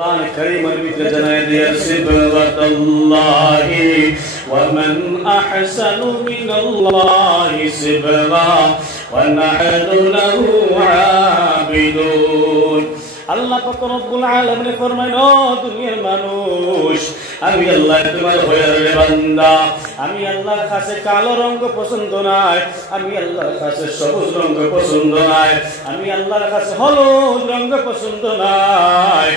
قرآن كريم البيت صبغة الله ومن أحسن من الله صبغا ونحن له عابدون আল্লাহ পাক রব্বুল আলামিন ফরমায় ও দুনিয়ার মানুষ আমি আল্লাহ তোমার হয়ের বান্দা আমি আল্লাহর কাছে কালো রঙ পছন্দ নয় আমি আল্লাহর কাছে সবুজ রঙ পছন্দ নয় আমি আল্লাহর কাছে হলুদ রঙ পছন্দ নয়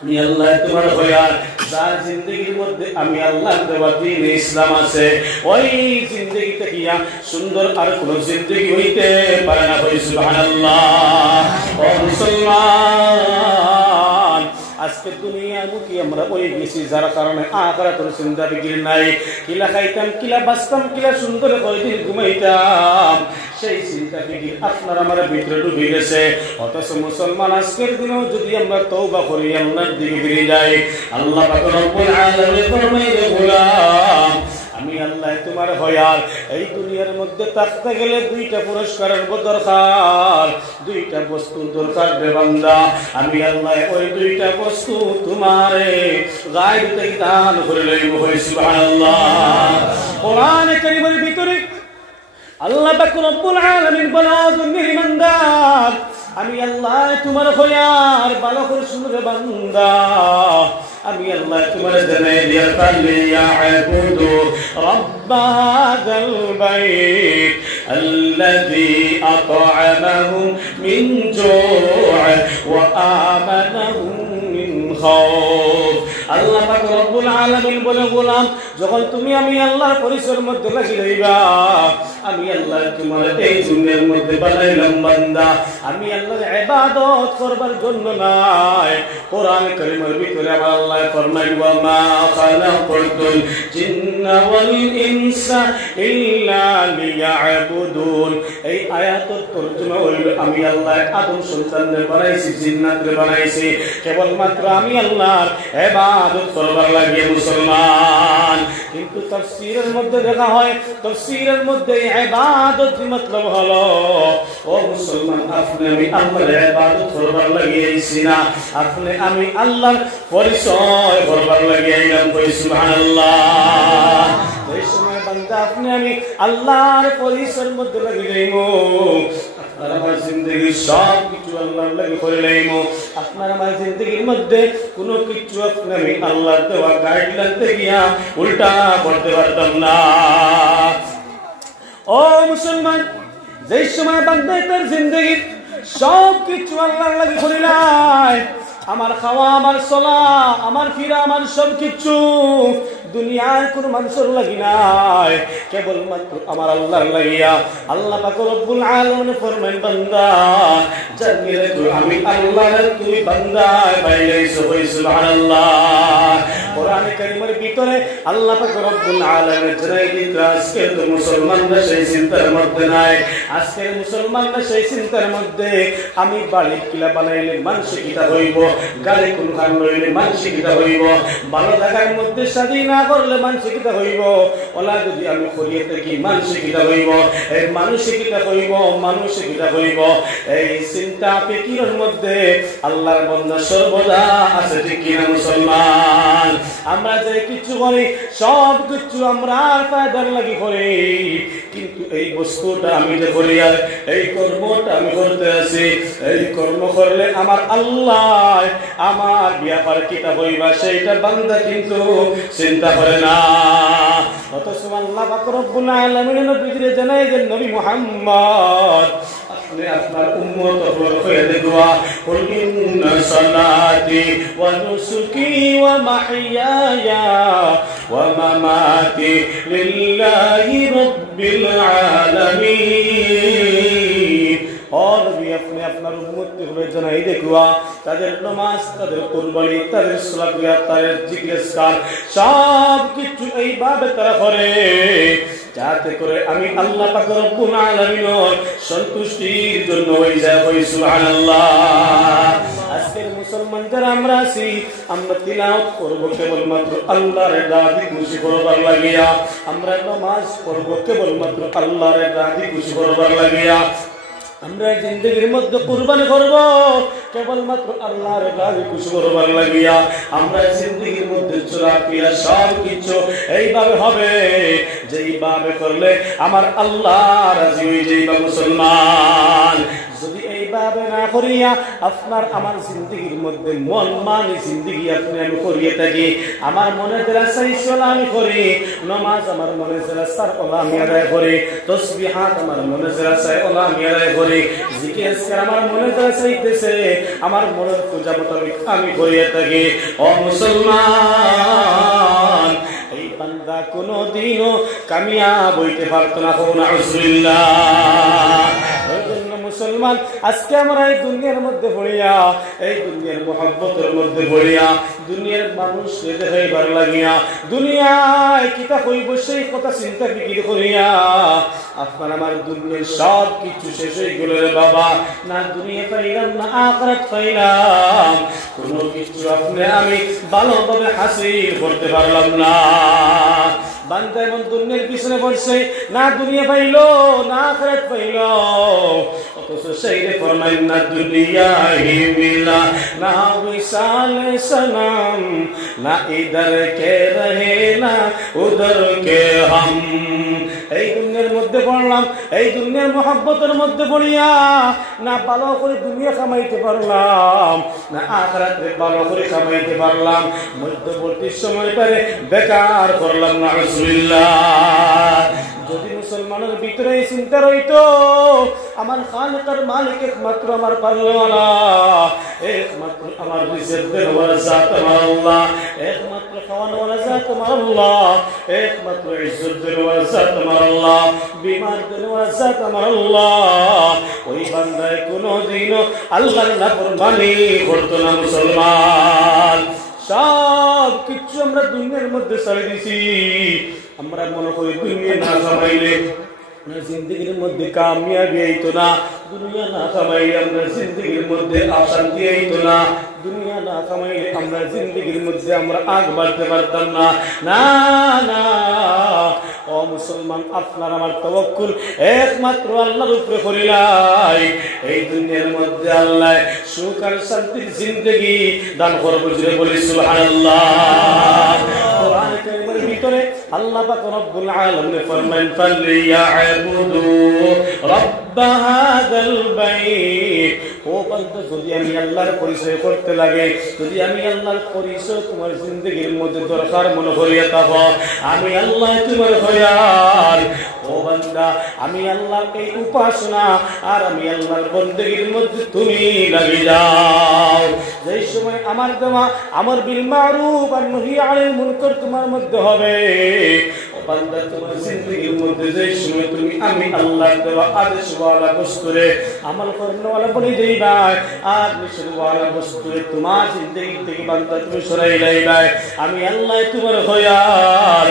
আমি আল্লাহ তোমার হয়ার যার জিন্দগির মধ্যে আমি আল্লাহর দেওয়া দ্বীন ইসলাম আছে ওই জিন্দগিতে গিয়া সুন্দর আর কোন জিন্দগি হইতে পারে না। সুবহানাল্লাহ। ও মুসলমান আজকে দুনিয়ার মুখী আমরা ওই গেছি যার কারণে আখিরাতের চিন্তা ফিকির নাই কিলা খাইতাম কিলা বাঁচতাম কিলা সুন্দর কয়দিন ঘুমাইতাম সেই চিন্তা ফিকির আপনার আমার ভিতরে ডুবে গেছে। অথচ মুসলমান আজকের দিনেও যদি আমরা তওবা করি আল্লাহর দিকে ফিরে যাই আল্লাহ পাক রব্বুল আলামিন ফরমায় গোলাম আমি আল্লাহ তোমার হয়ার এই দুনিয়ার মধ্যে থাকতে গেলে দুইটা পুরস্কারের দরকার দুইটা বস্তু দরকার রে বান্দা আমি আল্লাহ ওই দুইটা বস্তু তোমারে গায়ব থেকে দান করে লইব। সুবহানাল্লাহ। কোরআনে কারীমের ভিতরে আল্লাহ পাক রব্বুল আলামিন বলেন ইমানদার আমি আল্লাহ তোমার হয়ার ভালো করে শুনরে বান্দা আমি আল্লাহ তোমার জানাই দিয়া তাআলা ইয়াবুদু রাব্বাল বাইত আল্লাযী আত'আমাহুম মিন জু'আ ওয়া আমানাহুম মিন খাউফ। আল্লাহ পাক রব্বুল আলামিন বলে গোলাম যখন তুমি আমি আল্লাহর পরিচয়ের মধ্যে লাগি রইবা আমি আল্লাহ তোমার এই দুনিয়ার মধ্যে বানাইলাম বান্দা আমি আল্লাহর ইবাদত করবার জন্য নয়। কোরআন কারীমের ভিতরে আমার আল্লাহ ফরমায় ওয়া মা খালাকাতুল জিন্না ওয়াল ইনসা ইল্লা লিয়াবুদুন। এই আয়াতের তরজমা হইল আমি আল্লাহ আদম সন্তানদের বানাইছি জিন্নাতদের বানাইছি কেবলমাত্র আমি আল্লাহর ইবাদত করবার লাগে মুসলমান। কিন্তু তাফসীরের মধ্যে দেখা হয় তাফসীরের মধ্যে ইবাদত মতলব হলো ও মুসলমান আপনি আমি আল্লাহর ইবাদত করবার লাগে আইছি না আপনি আমি আল্লাহর পরিচয় করবার লাগে আইলাম। সুবহানাল্লাহ। এই সময় বান্দা আপনি আমি আল্লাহর পরিচয়ের মধ্যে লাগি যাইব আপনার আমার জিন্দগির সব কিছু আল্লাহর লাগি করে লইব আপনার আমার জিন্দগির মধ্যে কোনো কিছু আপনি আমি আল্লাহর দেওয়া গাইডলাইন থেকে উল্টা করতে পারতাম না। ও মুসলমান যেই সময় বান্দা তার জিন্দগির সব কিছু আল্লাহর লাগি করে লাই আমার খাওয়া আমার চলা আমার ফিরা আমার সব কিছু দুনিয়ার কোন মানুষের লাগি নাই কেবলমাত্র আমার আল্লাহর লাগিয়া আল্লাহ পাক রব্বুল আলামিন ফরমান বান্দা জানি রে আমি আল্লাহর তুমি বান্দা বাইলাইছো। সুবহানাল্লাহ। কোরআন কারীমের ভিতরে আল্লাহ পাক রব্বুল আলামিন জানাই দিন আজকের মুসলমানরা সেই চিন্তার মধ্যে নাই আজকের মুসলমানরা সেই চিন্তার মধ্যে আমি বাড়ি কিলা বানাইলে মানুষ কিটা হইব গাড়ি কোন খান লইলে মানুষ কিটা হইব ভালো জায়গার মধ্যে শাদী না করলে মানুষ কিটা হইব ওলা যদি আমি খরিয়াতে কি মানুষ কিটা হইব এই মানুষ কিটা হইব মানুষ কিটা হইব এই চিন্তা ফিকিরের মধ্যে আল্লাহর বান্দা সর্বদা আছে ঠিক কিনা মুসলমান। আমরা যে কিছু করি সব কিছু আমরা ফায়দার লাগি করি কিন্তু এই বস্তুটা আমি যে করি আর এই কর্মটা আমি করতে আছি এই কর্ম করলে আমার আল্লাহ আমার ব্যাপার কিটা হইবা সেইটা বান্দা কিন্তু চিন্তা করে না। অথচ আল্লাহ পাক রব্বুল আলামিনের নবীকে জানাই যে নবী মুহাম্মদ আপনি আপনার উম্মত হয়ে দেখবা কুল ইন্না সালাতি ওয়া নুসুকি ওয়া মাহইয়ায়া ওয়া মামাতি লিল্লাহি রাব্বিল আলামিন। और भी अपने अपना उम्मत को জানাই দেখবা তাদের নামাজ তাদের কুরবানি তাদের সালাত তাদের জিকিরকার সব কিছু এইভাবে তারা করে যাতে করে আমি আল্লাহ পাক রব্বুল আলামিনের সন্তুষ্টির জন্য হয়ে যায়। সুবহানাল্লাহ। আজকের মুসলমান যারা আমরা আছি আমরা তিলাওয়াত করব কেবলমাত্র আল্লাহর রাজি খুশি করবার লাগিয়া আমরা নামাজ পড়ব কেবলমাত্র আল্লাহর রাজি খুশি করবার লাগিয়া আমরা জিন্দগির মধ্যে কুরবানি করব কেবলমাত্র আল্লাহর রাজি খুশি করবার লাগিয়া। আমরা জিন্দগির মধ্যে চলাফেরা সব কিছু এইভাবে হবে যেইভাবে করলে আমার আল্লাহ রাজি হয়ে যাইবা মুসলমান। যদি এইভাবে না করিয়া আপনার আমার জিন্দগির মধ্যে মন মানে জিন্দগি আপনি আমি করিয়ে থাকি, আমার মনে যারা চাইছিল আমি করি, নামাজ আমার মনে যারা চার ওলা আমি আদায় করি, তসবিহাত আমার মনে যারা চাই ওলা আমি আদায় করি, জিকির আমার মনে যারা চাইতেছে আমার মনের পূজা মোতাবেক আমি করিয়ে থাকি। ও মুসলমান, এই বান্দা কোনদিনও কামিয়াব হইতে পারত না। মুসলমান, আজকে আমরা এই দুনিয়ার মধ্যে পড়িয়া, এই দুনিয়ার মহব্বতের মধ্যে পড়িয়া, দুনিয়ার মানুষকে দেখাইবার লাগিয়া, দুনিয়ায় কিতা হইব সেই কথা চিন্তা ফিকির করিয়া আপনার আমার দুনিয়ার সব কিছু শেষ হয়ে গেল রে বাবা। না দুনিয়া পাইলাম না আখিরাত পাইলাম, কোনো কিছু আপনি আমি ভালোভাবে হাসিল করতে পারলাম না। বান্দা এমন দুনিয়ার পিছনে পড়ছে, না দুনিয়া পাইলো না আখিরাত পাইলো, অথচ সেইরে ফরমাই না দুনিয়া হি মিলা না বিশালে সনম, না ইধর কে রহে না উধর কে হাম। এই দুনিয়ার মধ্যে পড়লাম, এই দুনিয়ার মহব্বতের মধ্যে পড়িয়া না ভালো করে দুনিয়া কামাইতে পারলাম, না আখিরাতে ভালো করে কামাইতে পারলাম, মধ্যবর্তী সময়টারে বেকার করলাম না। যদি মুসলমানের ভিতরে এই চিন্তা রইতো আমার খালিকার মালিক একমাত্র আমার পারওয়ালা, একমাত্র আমার রিজিক দেওয়ার জাত আমার আল্লাহ, একমাত্র খাওয়ানোর জাত আমার আল্লাহ, একমাত্র ইজ্জত দেওয়ার জাত আমার আল্লাহ, বিমার দেওয়ার জাত আমার আল্লাহ, ওই বান্দায় কোনদিনও আল্লাহর নাফরমানি করতো না। মুসলমান, সব কিছু আমরা দুনিয়ার মধ্যে ছাড়ে দিছি। আমরা মনে করি দুনিয়া না কামাইলে জিন্দগির মধ্যে কামিয়াবি হইতো না, দুনিয়া না কামাইলে আমরা জিন্দগির মধ্যে অশান্তি হইতো না, দুনিয়া না কামাইলে আমরা জিন্দগির মধ্যে আমরা আগ বাড়তে পারতাম না। না না ও মুসলমান, আপনার আমার তাওয়াক্কুল একমাত্র আল্লাহর উপরে করিলাই, এই দুনিয়ার মধ্যে আল্লাহ সুখ আর শান্তির জিন্দগি দান করবে। জোরে বলি সুবহানাল্লাহ। কোরআন কারীমের ভিতরে আল্লাহ পাক রব্বুল আলামিন ফরমান ফালিয়াবুদু রাব্ব হাযাল বাইত। ও বান্দা, যদি আমি আল্লাহর পরিচয় করতে লাগে, যদি আমি আল্লাহর পরিচয় তোমার জিন্দগির মধ্যে দরকার মনে করিয়া থাকো, আমি আল্লাহ তোমার হয়ার। ও বান্দা, আমি আল্লাহর এই উপাসনা আর আমি আল্লাহর বন্দেগীর মধ্যে তুমি লাগি যাও। যেই সময় আমার দেওয়া আমর বিল মারুফ আর নহি আনিল মুনকার তোমার মধ্যে হবে, ও বান্দা তোমার জিন্দগির মধ্যে যেই সময় তুমি আমি আল্লাহর দেওয়া আদেশওয়ালা বস্তুরে আমল করনেওয়ালা বনি যাইবা আর নিষেধওয়ালা বস্তুরে তোমার জিন্দগি থেকে বান্দা তুমি সরাই লাইবা, আমি আল্লাহ তোমার হয়ার।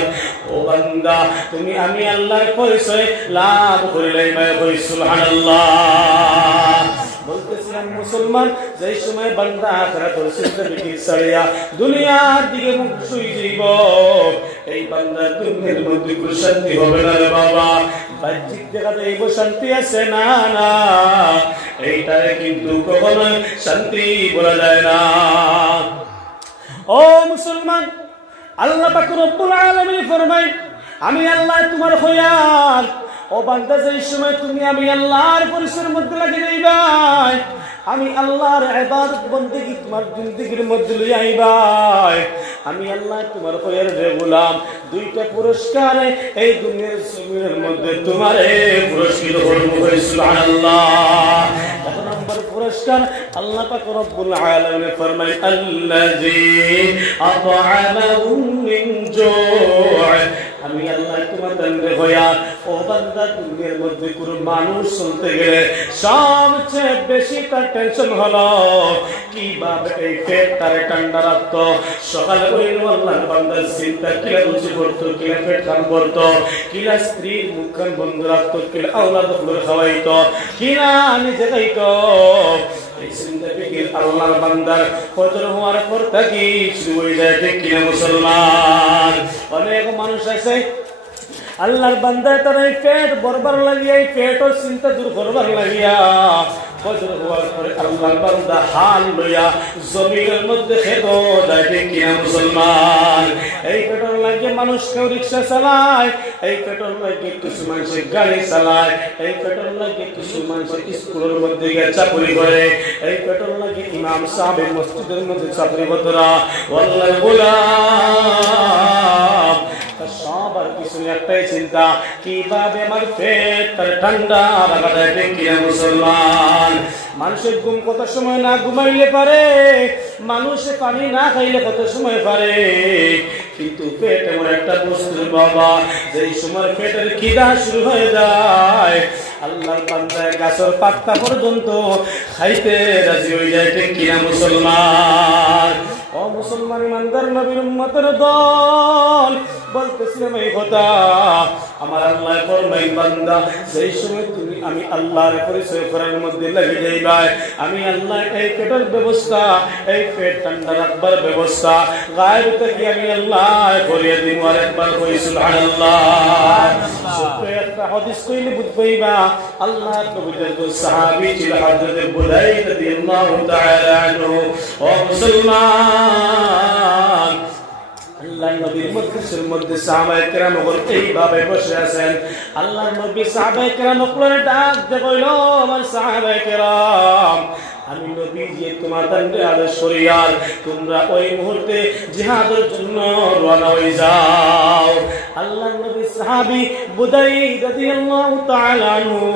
ও বান্দা, তুমি আমি আল্লাহর পরিচয় লাভ করে লাইবা। কই সুবহানাল্লাহ। বলতেছিলাম মুসলমান, যেই সময় বান্দা আখিরাতের চিন্তা ফিকির ছাড়িয়া দুনিয়ার দিকে মুখ শুই যাইব, এই বান্দার দুনিয়ার মধ্যে কোনো শান্তি হবে না রে বাবা। বাহ্যিক দেখাতে এই শান্তি আছে না, না এইটারে কিন্তু কখনো শান্তি বলা যায় না। ও মুসলমান, আল্লাহ পাক রব্বুল আলামিন ফরমায় আমি আল্লাহ তোমার হয়ার। ও বান্দা, যেই সময় তুমি আমি আল্লাহর পরিচয়ের মধ্যে লাগি যাইবা, আমি আল্লাহর ইবাদত বন্দেগী তোমার জিন্দেগীর মধ্যে লই আইবা, আমি আল্লাহ তোমার হয়ার রে গোলাম। দুইটা পুরস্কারে এই দুনিয়ার জমিনের মধ্যে তোমারে পুরস্কৃত করব। সুবহানাল্লাহ। এক নম্বর পুরস্কার আল্লাহ পাক রব্বুল আলামিন ফরমায় আল্লাযী আত'আমাহুম মিন জু'। আমি আল্লাহ তোমার দন্দে হইয়া। ও বান্দা, দুনিয়ার মধ্যে কোনো মানুষ চলতে গেলে সবচেয়ে বেশি তার টেনশন হলো কিভাবে এই পেট তার ঠান্ডা রাখতো। সকালে ওই আল্লাহ বান্দার চিন্তা কিলা রুচি করতো, কিলা পেট খান করতো, কিলা স্ত্রীর মুখখান বন্ধ রাখতো, কিলা আওলাদ খাওয়াইতো, কিলা নিজে খাইতো। এই চিন্তা ফিকির আল্লাহর বান্দার ফজর হওয়ার পর থাকি শুরু হয়ে যায়। ঠিক কিনা মুসলমান? অনেক মানুষ আছে আল্লাহর বান্দা তার এই পেট বরবার লাগিয়া এই পেটর চিন্তা দূর করবার লাগিয়া ফজর হওয়ার পরে আল্লাহর বান্দা হাল লইয়া জমিনের মধ্যে খেত যাইতে কিনা মুসলমান। এই পেটর লাগে মানুষ কেউ রিক্সা চালায়, এই পেটর লাগে কিছু মানুষ গাড়ি চালায়, এই পেটর লাগে কিছু মানুষ স্কুলের মধ্যে গিয়ে চাকরি করে, এই পেটর লাগে ইমাম সাহেব মসজিদের মধ্যে চাকরি করতরা আল্লাহর গোলাম। সবার কিছু একটাই চিন্তা, কিভাবে আমার পেট ঠান্ডা রাখা যায় কিনা মুসলমান। মানুষের ঘুম কত সময় না ঘুমাইলে পারে, মানুষে পানি না খাইলে কত সময় পারে, কিন্তু পেট এমন একটা বস্তুর বাবা যেই সময় পেটের খিদা শুরু হয়ে যায় আল্লাহর বান্দা গাছের পাতা পর্যন্ত খাইতে রাজি হয়ে যায় কিনা মুসলমান। ও মুসলমান ইমানদার নবীর উম্মতের দল, বলতেছিলাম এই কথা আমার আল্লাহ ফরমাই বান্দা সেই সময় তুমি আমি আল্লাহর পরিচয় করার মধ্যে লাগি যাইবা, আমি আল্লাহ এই পেটের ব্যবস্থা, এই পেট ঠান্ডা রাখবার ব্যবস্থা গায়েব থেকে আমি আল্লাহ করিয়ে দিব। আর একবার কই সুবহানাল্লাহ। ছোট্ট একটা হাদিস কইলে বুঝবাইবা আল্লাহর নবীর সাহাবী ছিল হযরত বুলাইদ রাদিয়াল্লাহু তাআলা আনহু। ও মুসলমান, আল্লাহর নবীর মজলিসের মধ্যে সাহাবায়ে কেরাম এইভাবে বসে আছেন। আল্লাহর নবী সাহাবায়ে কেরামকে ডাক দিয়ে কইল, আমার সাহাবায়ে কেরাম, আমি নবী যে তোমাদের আদেশ করি আর তোমরা ওই মুহূর্তে জিহাদের জন্য রওনা হয়ে যাও। আল্লাহর নবী সাহাবী বুদাইদ রাদিয়াল্লাহু তাআলা আনহু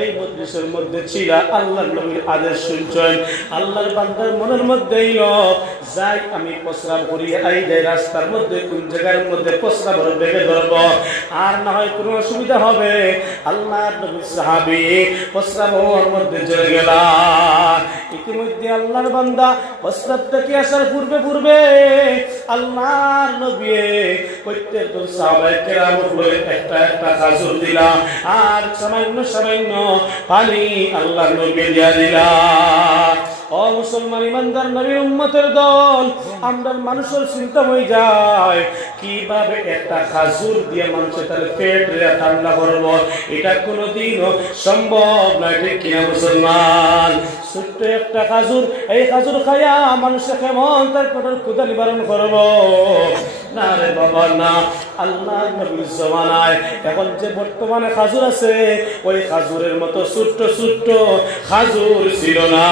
এই মজলিসের মধ্যে ছিল, আল্লাহর নবীর আদেশ শুনছেন। আল্লাহর বান্দার মনের মধ্যে এলো যাই আমি প্রস্রাব করি আই যাই রাস্তার মধ্যে কোন জায়গার মধ্যে প্রস্রাবের বেগে ধরব আর না হয় কোনো অসুবিধা হবে। আল্লাহর নবী সাহাবী প্রস্রাব হওয়ার মধ্যে চলে গেল। ইতিমধ্যে আল্লাহর বান্দা প্রস্রাব থেকে আসার পূর্বে পূর্বে আল্লাহর নবী প্রত্যেকজন সাহাবায়ে কেরামকে একটা একটা খাজুর দিলা আর সামান্য সামান্য পানি আল্লাহর নবী দিয়া দিলা। ও মুসলমান ইমানদার নবীর উম্মতের দল, আমরা মানুষের চিন্তা হয়ে যায় কিভাবে একটা খাজুর দিয়ে মানুষের তার পেট ঠান্ডা করব, এটা কোনোদিনও সম্ভব নয় ঠিক কিনা মুসলমান। ছোট্ট একটা খাজুর, এই খাজুর খাইয়া মানুষের কেমন তার পেটের ক্ষুধা নিবারণ করব? না রে বাবা না। আল্লাহর নবীর জমানায় এখন যে বর্তমানে খাজুর আছে ওই খাজুরের মতো ছোট্ট ছোট্ট খাজুর ছিল না।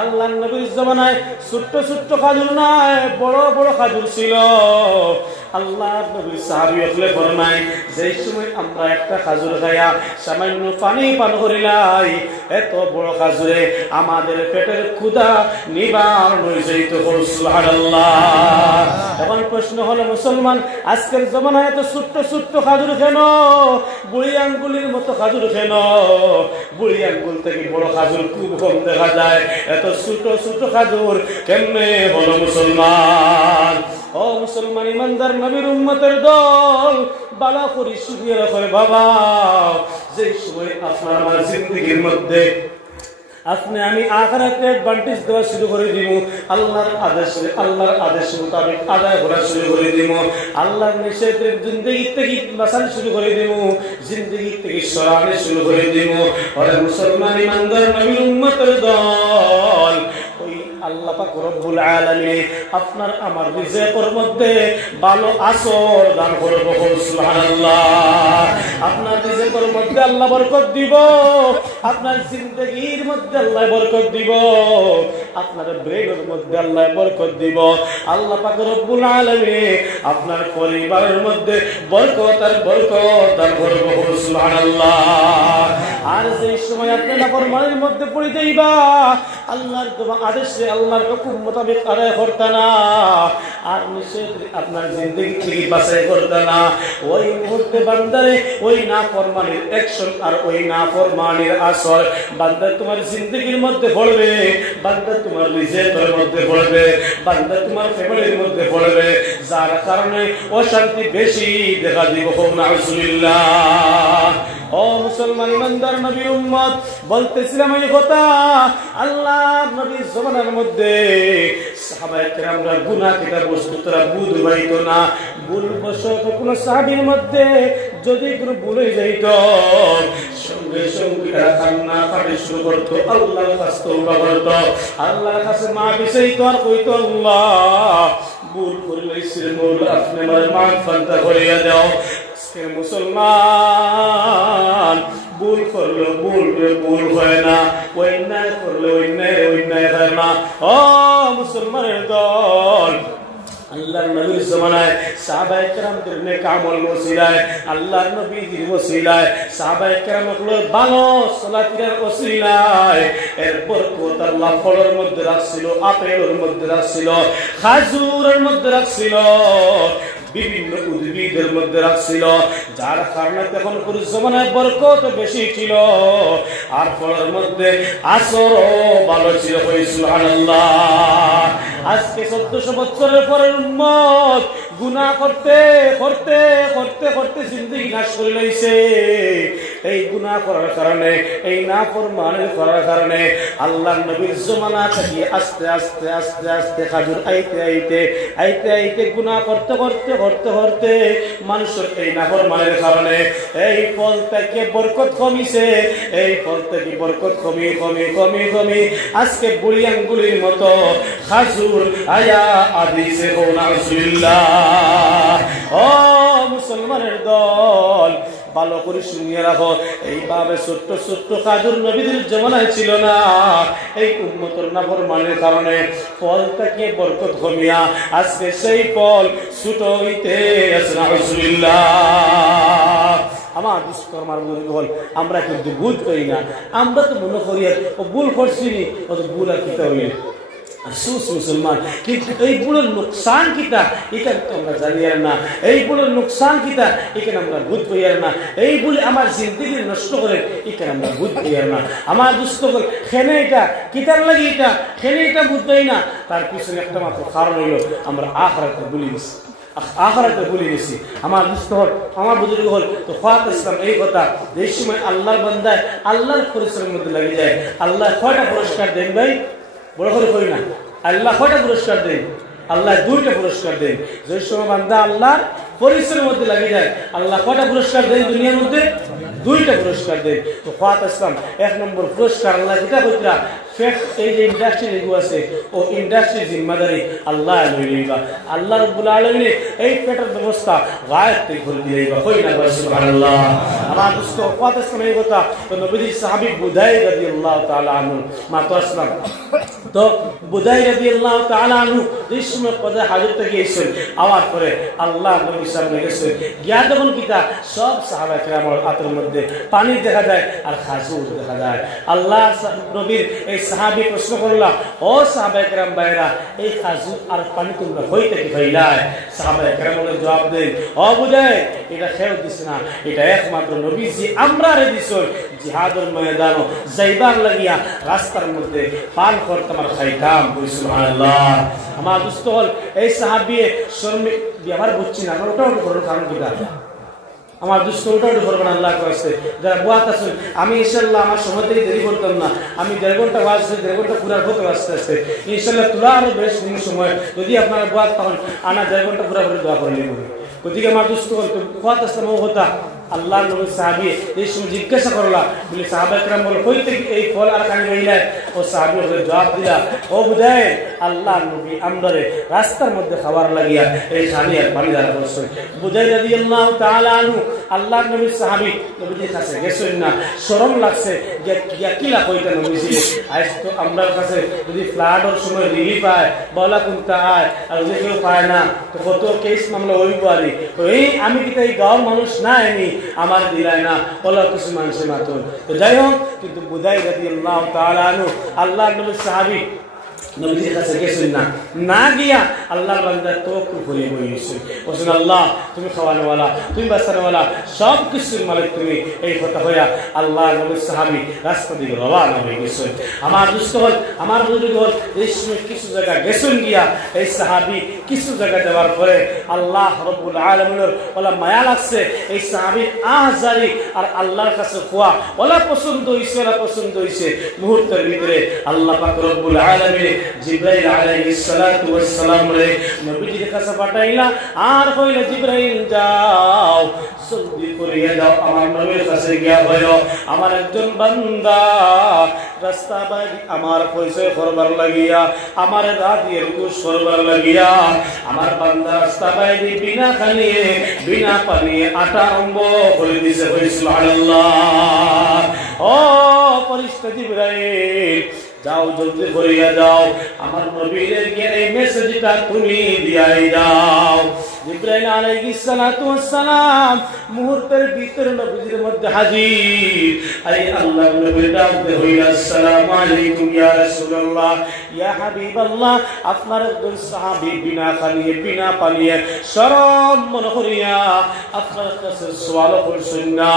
আল্লাহর নবীর জমানায় ছোট্ট ছোট্ট খাজুর নাই, বড় বড় খাজুর ছিল। আল্লাহর নবী সাহাবী হলে ফরমায় যেই সময় আমরা একটা খাজুর খাইয়া সামান্য পানি পান করিলাই এত বড় খাজুরে আমাদের পেটের ক্ষুধা নিবারণ হয়ে যাইত। সুবহানাল্লাহ। এখন প্রশ্ন হলো মুসলমান আজকের জমানায় এত ছোট্ট ছোট্ট খাজুর কেন? বুড়ি আঙ্গুলের মতো খাজুর কেন? বুড়ি আঙ্গুল থেকে বড় খাজুর খুব কম দেখা যায়, এত ছোট ছোট খাজুর কেমনে হলো মুসলমান? ও মুসলমান ইমানদার নবীর উম্মতের দল, বালা করে শুনিয়ে রাখো বাবা, যে সময় আপনার আমার জিন্দেগির মধ্যে আপনি আমি আখিরাতে অ্যাডভান্টেজ দেওয়া শুরু করে দিব, আল্লাহর আদেশ মোতাবেক আদায় করা শুরু করে দিব, আল্লাহর নিষেধের জিন্দেগি থেকে বাঁচানো শুরু করে দিব, জিন্দেগি থেকে সরানো শুরু করে দিব। ওরে মুসলমান ইমানদার নবীর উম্মতের দল, ওই আল্লাহ পাক রব্বুল আলামিন আপনার আমার রিজিকের মধ্যে ভালো আসর দান করব। সুবহানাল্লাহ। আপনার রিজিকের মধ্যে আল্লাহ বরকত দিব, আপনার জিন্দেগির মধ্যে আল্লাহ বরকত দিব, আপনার ব্রেনের মধ্যে আল্লাহ বরকত দিব। আল্লাহ পাক রব্বুল আলামিন আপনার পরিবারের মধ্যে বরকত আর বরকত দান করব। সুবহানাল্লাহ। আর যে সময় আপনি নাফরমানির মধ্যে পড়ে যাইবা, আল্লাহর আদেশে আল্লাহর হুকুম মোতাবেক আদায় করতে না আর নিষেধ আপনার জিন্দেগি থেকে বাছাই করতে না, ওই মুহূর্তে বান্দারে ওই নাফরমানির অ্যাকশন আর ওই নাফরমানির আসর বান্দা তোমার জিন্দেগির মধ্যে পড়বে, বান্দা তোমার রিজিকের মধ্যে পড়বে, বান্দা তোমার ফ্যামিলির মধ্যে পড়বে, যার কারণে অশান্তি বেশি দেখা দিব। নাউজুবিল্লাহ। ও মুসলমান ইমানদার নবীর উম্মত, বলতেছিলাম এই কথা আল্লাহর নবীর জমানার মধ্যে সাহাবায়ে কেরামরা গুনাহ কিতা বস্তু তারা বুঝ হইতো না। ভুলবশত কোনো সাহাবীর মধ্যে যদি কোনো ভুল হয়ে যাইত সঙ্গে সঙ্গে তারা কান্না কাটি শুরু করতো, আল্লাহর কাছে তওবা করতো, আল্লাহর কাছে মাফি চাইতো আর কইতো আল্লাহ ভুল করে লইছি মৌলা আপনি আমার মাফ ফান্তা করিয়া দাও। আজকে মুসলমান ভুল করলো ভুল হয় না, অন্যায় করলে অন্যায় হয় না। ও মুসলমানের দল, আল্লাহর নবীর জমানায় সাহাবায়ে কেরামদের নেক আমল ওসিলায়, আল্লাহর নবীর ওসিলায় সাহাবায়ে কেরামগুলো ভালো সালাতের ওসিলায় এর বরকত আল্লাহ ফলের মধ্যে রাখছিল, আপেলের মধ্যে রাখছিল, খাজুরের মধ্যে রাখছিল, বিভিন্ন উদ্ভিদের মধ্যে রাখছিল, যার কারণে তখন কোন জমানায় বরকত বেশি ছিল আর ফলের মধ্যে আসরও ভালো ছিল। সুবহানাল্লাহ। আজকে 1400 বছরের পরের উম্মত গুনাহ করতে করতে করতে করতে জিন্দেগি নাশ করে লইছে। এই গুনাহ করার কারণে, এই নাফরমানি করার কারণে আল্লাহর নবীর জমানা থেকে আস্তে আস্তে আস্তে আস্তে খাজুর আইতে গুনাহ করতে করতে করতে করতে মানুষের এই নাফরমানির কারণে এই ফল থেকে বরকত কমিছে, এই ফল থেকে বরকত কমি আজকে বুড়ি আঙ্গুলির মতো খাজুর আয়া আদিছে। ও মুসলমানের দল, ভালো করে শুনিয়ে রাখো, এইভাবে ছোট্ট ছোট্ট খাজুর নবীদের জমানায় ছিল না। এই উম্মতের নাফরমানির কারণে ফল থেকে বরকত কমিয়া আজকে সেই ফল ছোট হইতে আছে। নাউজুবিল্লাহ। আমার দুষ্ট আমার বল, আমরা কিন্তু বুঝ পাই না, আমরা তো মনে করি ও ভুল করছি নি, ও তো ভুল আর কিতা হইলে আফসোস মুসলমান। কিন্তু এই বুড়োর নুকসান কিতা এটা আমরা জানি আর না, এই বুড়োর নুকসান কিতা এখানে আমরা বুঝ পাই আর না, এই বলে আমার জিন্দগি নষ্ট করে এখানে আমরা বুঝ পাই আর না। আমার দুষ্ট করে খেনে এটা কিতার লাগে, এটা খেনে এটা বুঝ পাই না, তার পিছনে একটা মাত্র কারণ হইল আমরা আখিরাতে ভুলে গেছি, আখিরাতে ভুলে গেছি। আমার দুষ্ট হল, আমার বুজুর্গ হল তো ফাত ইসলাম এই কথা, যে সময় আল্লাহর বান্দায় আল্লাহর পরিশ্রমের মধ্যে লাগে যায়, আল্লাহ কয়টা পুরস্কার দেন ভাই? বড় করে কই না, আল্লাহ কয়টা পুরস্কার দেন? আল্লাহ 2টা পুরস্কার দেন। যে সময় বান্দা আল্লাহর পরিশ্রমের মধ্যে লাগে যায়, আল্লাহ কয়টা পুরস্কার দেন দুনিয়ার মধ্যে? 2টা পুরস্কার দেন। তো ফাত ইসলাম 1 নম্বর পুরস্কার আল্লাহ যেটা কইরা এই যে ইন্ডাস্ট্রি যেগুলো আছে ও ইন্ডাস্ট্রির জিম্মাদারি আল্লাহ লইবা, আল্লাহ রাব্বুল আলামিন এই পেটের ব্যবস্থা গায়েব থেকে করে দিয়েবা। কই না সুবহানাল্লাহ। আমার দোস্ত ফাত ইসলাম এই কথা তো নবীজি সাহাবী বুদাই রাদিয়াল্লাহু তাআলা আনহু মাতো আসলাম, তো বুদাই রাদিয়াল্লাহু তাআলা আনহু এই সময় কদা হাজত থেকে এসেছেন, আওয়াজ করে আল্লাহ নবী সামনে গেছে, গিয়া যখন কিতা সব সাহাবায়ে কেরামের হাতের মধ্যে পানি দেখা যায় আর খাজুর দেখা যায়। আল্লাহ নবীর এই সাহাবী প্রশ্ন করলাম, ও সাহাবায়ে কেরাম ভাইরা, এই খাজুর আর পানি তোমরা হইতে কি পাইলাই? সাহাবায়ে কেরাম জবাব দেন, ও বুঝাই এটা খেয়ে দিছে না, এটা একমাত্র নবীজি আমরা রে দিছেন জিহাদের ময়দানও যাইবার লাগিয়া রাস্তার মধ্যে পান করতাম আর খাইতাম। সুবহানাল্লাহ। আমার দুস্থ হল এই সাহাবী শর্মে ব্যবহার বুঝছি না, ওটা করার কারণ কি? আমার দুষ্ট ওটা করবেন আল্লাহ করেছে। যারা বুয়াত আছেন, আমি ইনশাল্লাহ আমার সময় থেকে দেরি করতাম না, আমি 1.5 ঘন্টা বাজছে, 1.5 ঘন্টা পুরার হতে আসতে আসতে ইনশাল্লাহ তোলা আরো বেশ সময় যদি আপনারা বুয়াত তখন আনা 1.5 ঘন্টা পুরা করে দোয়া করে নেব। ওদিকে আমার দুষ্ট বুয়াত আসতাম ও হতা আল্লাহ নবী সাহাবী এই সময় জিজ্ঞাসা করলা, বলে সাহাবায়ে কেরাম বলে কই থেকে এই ফল আর কানে রইলাই? ও সাহাবী জবাব দিলা, ও বুঝাই আল্লাহ নবী আমরারে রাস্তার মধ্যে খাবার লাগিয়া এই সাহাবী আর পানি দ্বারা করছেন। বুঝাই রাদিয়াল্লাহু তাআলা আনহু আল্লাহ নবী সাহাবী নবীজির কাছে গেছেন না, শরম লাগছে যে কিলা কইতা নবীজি আজ তো আমরার কাছে যদি ফ্লাডের সময় রিলিফ পায় বলা কোনটা আয় আর যদি কেউ পায় না তো কত কেস মামলা হইব আরে, তো এই আমি কি এই গাঁওর মানুষ না এনি আমার দিলাই না বলা কিছু মানুষের মাত্র। তো যাই হোক, কিন্তু বুদাই রাদিয়াল্লাহু তাআলা আনহু আল্লাহ নবী সাহাবী নবীজির কাছে গেছেন না, না গিয়া আল্লাহর বান্দা তাওয়াক্কুল করে বসেছেন। বলেন আল্লাহ তুমি খাওয়ানোওয়ালা, তুমি বাঁচানোওয়ালা, সব কিছুর মালিক তুমি। এই কথা হইয়া আল্লাহ নবীর সাহাবী রাস্তা দিকে রওনা হয়ে গেছেন। আমার দুষ্ট হল, আমার বুজুর্গ হল এই সময় কিছু জায়গা গেছেন গিয়া এই সাহাবী কিছু জায়গা যাওয়ার পরে আল্লাহ রাব্বুল আলামিনের ওলা মায়া লাগছে এই সাহাবীর আহজারি আর আল্লাহর কাছে খোয়া ওলা পছন্দ হইছে, ওলা পছন্দ হইছে। মুহূর্তের ভিতরে আল্লাহ পাক রব্বুল আলামিন জিবরাইল আলাইহিস সালাতু ওয়াস সালাম রে নবীজির কাছে পাঠাইলা আর কইলা জিবরাইল যাও জলদি করিয়া যাও আমার নবীর কাছে গিয়া বলো আমার একজন বান্দা রাস্তা বাই আমার পরিচয় করবার লাগিয়া আমার রাতের কুশ করবার লাগিয়া আমার বান্দা রাস্তা বাই বিনা খানিয়ে বিনা পানিয়ে আটা আরম্ভ করে দিছে সুবহানাল্লাহ। ও ফেরেশতা জিবরাইল যাও জলদি করিয়া যাও আমার নবীর এই মেসেজটা তুমি দিয়াই যাও। জিবরাইল আলাইহিস সালাতু ওয়াস সালাম মুহূর্তের ভিতরে নবীর মধ্যে হাজির। আই আল্লাহর নবী ডাকতে হইল আসসালামু আলাইকুম ইয়া রাসূলুল্লাহ ইয়া হাবিবাল্লাহ আপনার একজন সাহাবী বিনা খানিয়ে বিনা পানিয়ে শরম মনে করিয়া আপনার কাছে সওয়াল করছেন না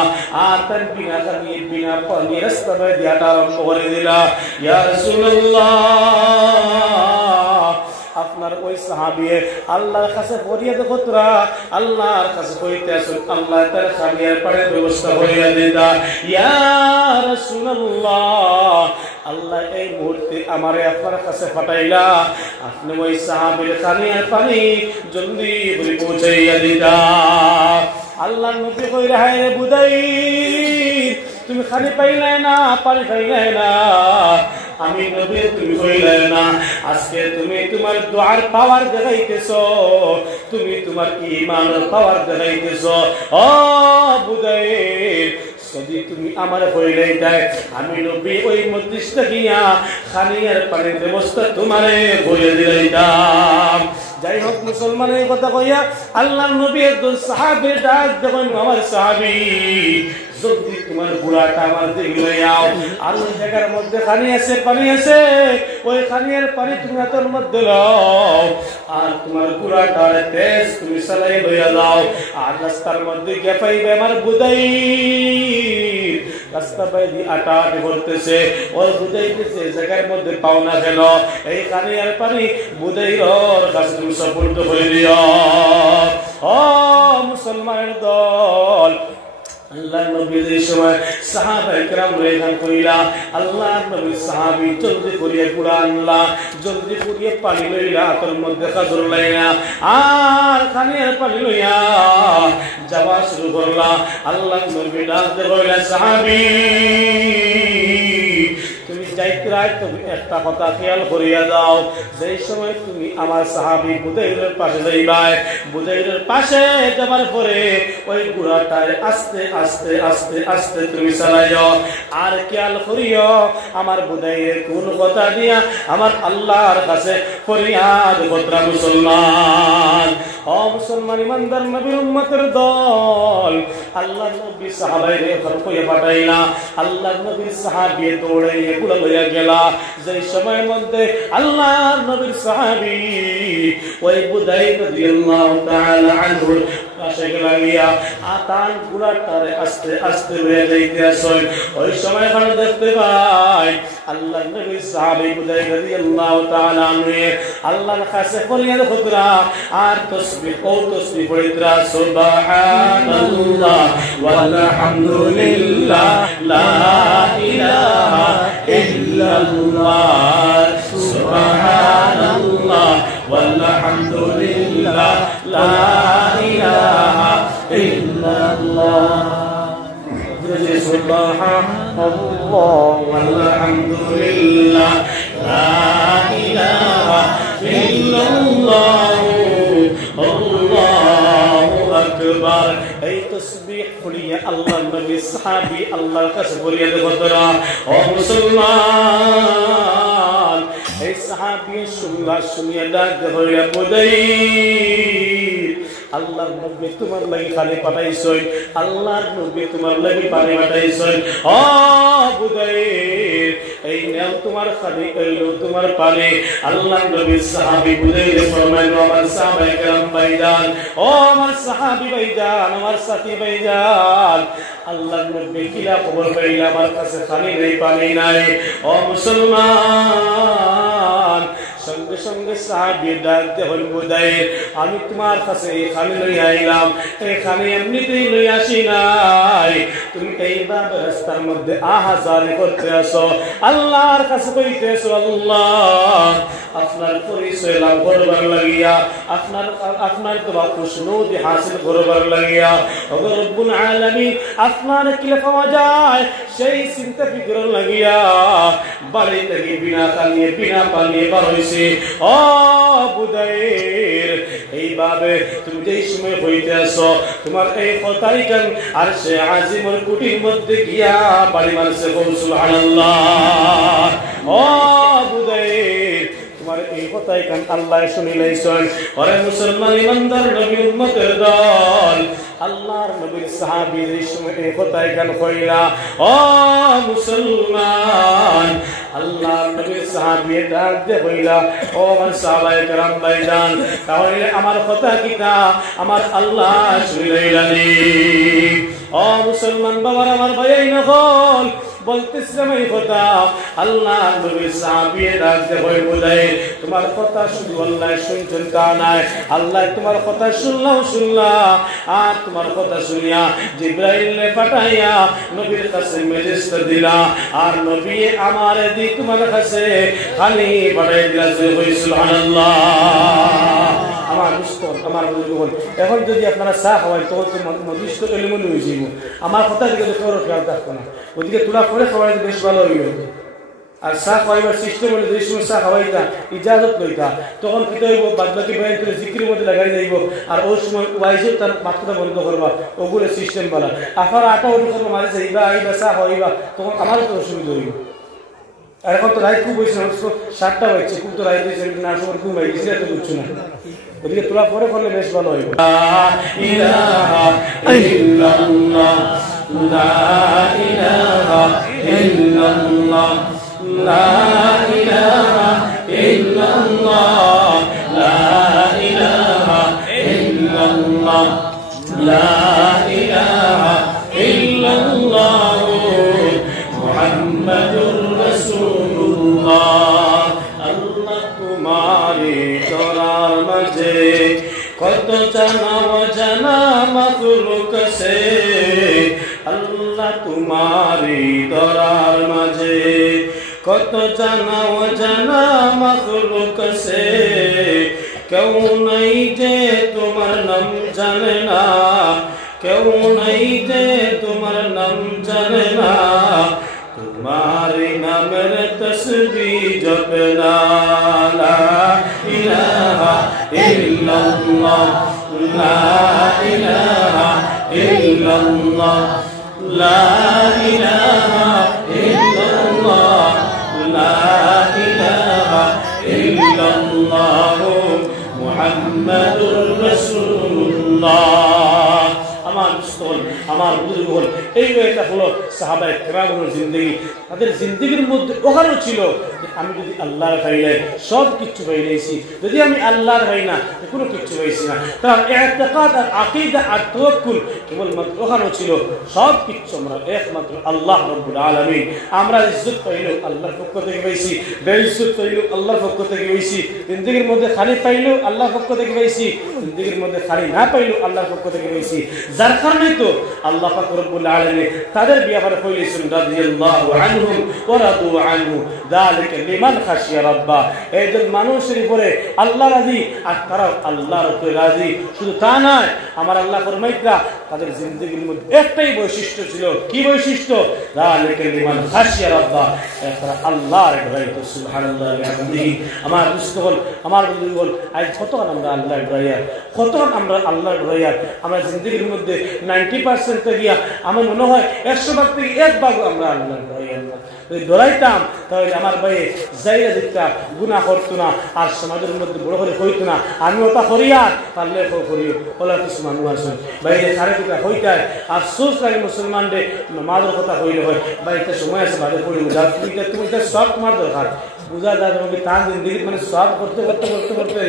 আর তার বিনা খানিয়ে বিনা পানিয়ে রাস্তা দিয়ে আরম্ভ করে দিলা ইয়া রাসূলুল্লাহ আপনার ওই সাহাবী আল্লাহর কাছে ফরিয়াদ করতরা আল্লাহর কাছে কইতে আসুন আল্লাহ তার খানিয়ার পানির ব্যবস্থা করিয়া দিতা ইয়া রাসূলুল্লাহ আল্লাহ এই মুহূর্তে আমারে আপনার কাছে পাঠাইলা আপনি ওই সাহাবীর খানিয়ার পানি জলদি করে পৌঁছাইয়া দিতা। আল্লাহর নবী কইরা হে বুদাইর তুমি খানি পাইলে না পানি পাইলে না আমি নবী তুমি কইলে না আজকে তুমি তোমার দুআর পাওয়ার দেখাইতেছো তুমি তোমার ঈমানের পাওয়ার দেখাইতেছো। ও বুদাইর যদি তুমি আমার হইলে দেয় আমি নবী ওই মজলিসটা গিয়া খানিয়ার পানির ব্যবস্থা তোমারে করে দিলাম। যাই হোক মুসলমানের কথা কইয়া আল্লাহর নবী একজন সাহাবীর ডাক যখন আমার সাহাবী যদি তোমার বুড়াটা আমার দিকে লয়ে আও আর ওই জায়গার মধ্যে পানি আছে ওই খানিয়ার পানি তুমি হাতের মধ্যে লও আর তোমার বুড়াটার তেজ তুমি চালাই লইয়া যাও আর রাস্তার মধ্যে গিয়ে পাইবে আমার বুদাই রাস্তা বাইদি আটা ভরতেছে ওর বুদাইতেছে জায়গার মধ্যে পাও না কেন এই খানিয়ার পানি বুদাইর কাছে তুমি সুপর্দ করে দিও। ও মুসলমানের দল আল্লাহর নবীর সময় সাহাবায়ে কেরাম রেখান কইলা আল্লাহর নবীর সাহাবী জলদি করিয়া কুরআন আনলা জলদি করিয়া পানি লইলা তোর মধ্যে খাজর লইয়া আর খানিয়ার পানি লইয়া যাওয়া শুরু করলা। আল্লাহর নবী ডাকতে কইলা সাহাবী তুমি যাইতে রাত তুমি একটা কথা খেয়াল করিয়া দাও যেই সময় তুমি আমার সাহাবী বুদাইরের পাশে যাইবাই বুদাইরের পাশে যাবার পরে ওই গুড়াটারে আস্তে আস্তে আস্তে আস্তে তুমি চালাইও আর খেয়াল করিও আমার বুদাইরের কোন কথা দিয়া আমার আল্লাহর কাছে ফরিয়াদ করতা। মুসলমান ও মুসলমান ইমানদার নবীর উম্মতের দল আল্লাহর নবী সাহাবায়ে কইয়া পাঠাইলা আল্লাহর নবীর সাহাবী দৌড়ে এগুলা লইয়া গেলা যেই সময়ের মধ্যে আল্লাহর নবীর সাহাবী ওই বুদাইর রাদিয়াল্লাহু তাআলা আনহু পাশে গিয়া আতান গুড়াটারে আস্তে আস্তে লইয়া যাইতে আসেন ওই সময় কারণ দেখতে পাই আল্লাহর নবীর সাহাবী বুদাইর রাদিয়াল্লাহু তাআলা আনহু আল্লাহর কাছে ফরিয়াদ করতরা আর তাসবিহ পড়িতরা সুবহানাল্লাহ ওয়ালহামদুলিল্লাহ লা ইলাহা ইল্লাল্লাহ সুবহানাল্লাহ ওয়ালহামদুলিল্লাহ লা ইলাহা ইল্লাল্লাহ সুবহানাল্লাহ ওয়ালহামদুলিল্লাহ লা ইলাহা ইল্লাল্লাহ আল্লাহু আকবার। এই তাসবিহ পড়িয়া আল্লাহর নবী সাহাবী আল্লাহর কাছে বলিয়া দেবতরা ও মুসলমান এই সাহাবী শুনিয়া ডাক হইয়া বুদাইর আল্লাহর নবী তোমার লাগি খালি পাঠাইছেন আল্লাহর নবী তোমার লাগি পানি পাঠাইছেন। ও বুদাইর এই নাও তোমার খালি কইলো তোমার পানি আল্লাহর নবীর সাহাবী বুদাইর ফরমাইলো আমার সাহাবায়ে কেরাম ভাইজান ও আমার সাহাবী ভাইজান আমার সাথী ভাইজান আল্লাহর নবী কিলা খবর পাইলা আমার কাছে খালি নেই পানি নাই। ও মুসলমান সঙ্গে সঙ্গে সাহাবী ডাক দিয়ে হল বুদাইর আমি তোমার কাছে এখানে লই আইলাম এখানে এমনিতেই লই আসি নাই তুমি এইভাবে রাস্তার মধ্যে আহাজারি করতে আসো আল্লাহর কাছে কইতেছো আল্লাহ আপনার পরিচয় লাভ করবার লাগিয়া আপনার দোয়া খুশনুদি হাসিল করবার লাগিয়া ওগো রব্বুল আলামিন আপনার কি পাওয়া যায় সেই চিন্তা ফিকর লাগিয়া বাড়ি থেকে বিনা কালিয়ে বিনা পানিয়ে বার হইছে ও বুদাইর এইভাবে তুমি যেই সময় হইতে আসো তোমার এই কথাই কেন আর সে আজিমুল কুটির মধ্যে গিয়া বাড়ি মারছে সুবহানাল্লাহ ও বুদাইর তোমার এই কথাই কেন আল্লাহ শুনিলেছেন ওরে মুসলমান ইমানদার নবীর উম্মতের দল আল্লাহর নবীর সাহাবীর এই সময় এই কথাই কেন কইলা ও মুসলমান আল্লাহর নবীর সাহাবী ডাক দিয়ে কইলা ও আমার সাহাবায়ে কেরাম ভাইজান তাহলে আমার কথা কিটা আমার আল্লাহ শুনিলেনি ও মুসলমান বাবার আমার ভাই নকল বলতেছিলাম এই কথা আল্লাহ নবী সাহাবী ডাক দিয়ে কই বুঝাই তোমার কথা শুধু আল্লাহ শুনছেন তা নাই আল্লাহ তোমার কথা শুনলা আর তোমার কথা শুনিয়া জিবরাইলে পাঠাইয়া নবীর কাছে মেসেজ দিলা আর নবী আমার দি তোমার কাছে খালি পাঠাই দিলা সুবহানাল্লাহ আমার দুস্থ আমার বন্ধুগণ এখন যদি আপনারা চা খাওয়াই তখন তো নির্দিষ্ট এলিমনি হয়ে যাইব আমার কথা দিকে তো কেউ খেয়াল থাকতো না ওদিকে তোলা করে খাওয়াই বেশ ভালো হইল আর চা খাওয়াইবার সিস্টেম হলে যে সময় চা খাওয়াইতা ইজাজত লইতা তখন কি হইব বাদ বাকি বয়ান করে জিকির মধ্যে লাগাই যাইব আর ওই সময় ওয়াইজও তার মাথাটা বন্ধ করবা ওগুলো সিস্টেম বলা আফার আটা ওটি করবো মাঝে যাইবা আইবা চা খাওয়াইবা তখন আমারও তো অসুবিধা হইব আর এখন তো রাইত খুব হয়েছে 7টা হয়েছে খুব তো রাইত হয়েছে না সময় ঘুম হয়ে গেছে এত বুঝছো না ওদিকে তোলা পরে করলে বেশ ভালো হইব ইলাহা ইল্লাল্লাহ লা ইলাহা ইল্লাল্লাহ লা ইলাহা ইল্লাল্লাহ লা ইলাহা ইল্লাল্লাহ লা ইলাহা ইল্লাল্লাহ মুহাম্মাদুর রাসূলুল্লাহ আল্লাহ তোমারি দরার মাঝে কত জানা অজানা মাখলুক আছে আল্লাহ তোমারি দরার মাঝে কত জানা অজানা মাখলুক আছে কেউ নাই যে তোমার নাম জানে না কেউ নাই যে তোমার নাম জানে না तुम्हारे नामेर तस्बीह जपना ला इलाहा इल्लल्लाह ला इलाहा इल्लल्लाह ला इलाहा इल्लल्लाह ला इलाहा इल्लल्लाह मुहम्मदुर रसूलुल्लाह আমার স্থল আমার বুজুর্গগণ এই এটা হলো সাহাবায়ে কেরামের জিন্দেগি তাদের জিন্দেগির মধ্যে ওখানে ছিল যে আমি যদি আল্লাহর পাইলে সব কিছু পাইলেছি যদি আমি আল্লাহর পাই না কোনো কিছু পাইছি না তার ইতিকাদ আর আকীদা আর তাওয়াক্কুল কেবলমাত্র ওখানে ছিল সব কিছু আমরা একমাত্র আল্লাহ রাব্বুল আলামিন আমরা ইজ্জত পাইলো আল্লাহর পক্ষ থেকে পাইছি বেইজ্জত পাইলো আল্লাহর পক্ষ থেকে পাইছি জিন্দেগির মধ্যে খালি পাইলো আল্লাহর পক্ষ থেকে পাইছি জিন্দেগির মধ্যে খালি না পাইলো আল্লাহর পক্ষ থেকে পাইছি যার কারণে তো আল্লাহ পাক রব্বুল আলামিন তাদের ব্যাপারে কইলেছেন রাদিয়াল্লাহু আনহুম ওয়া রাদু আনহু যালিকা লিমান খাশিয়া রাব্বা এইজন মানুষের উপরে আল্লাহ রাজি আর তারা আল্লাহর উপরে রাজি শুধু তা নয় আমার আল্লাহ ফরমাইতরা তাদের জিন্দেগির মধ্যে একটাই বৈশিষ্ট্য ছিল কি বৈশিষ্ট্য যালিকা লিমান খাশিয়া রাব্বা তারা আল্লাহর ভয় তো সুবহানাল্লাহ বিহামদিহি আমার মুস্তফল আমার বন্ধুগণ আজ কতক্ষণ আমরা আল্লাহর ভয় কতক্ষণ আমরা আল্লাহর ভয় আমরা জিন্দেগির মধ্যে 90% গিয়া আমার মনে হয় 100 ভাগ থেকে 1 ভাগ আমরা আল্লাহর ভয় আল্লাহ যদি দৌড়াইতাম তাহলে আমার ভাইয়ে যাইয়া দিকটা গুনাহ করতো না আর সমাজের মধ্যে বড় করে হইতো না আমি ওটা করিয়া পারলে করিও ওলা কিছু মানুষ আসুন ভাইয়ে সাড়ে দিকটা হইতায় আর সোচ লাগে মুসলমানরে নামাজের কথা হইলে হয় ভাইটা সময় আছে বাদে পড়ি তুমি সব তোমার দরকার বুঝা যায় তোমাকে তার জিন্দগি মানে সব করতে করতে করতে করতে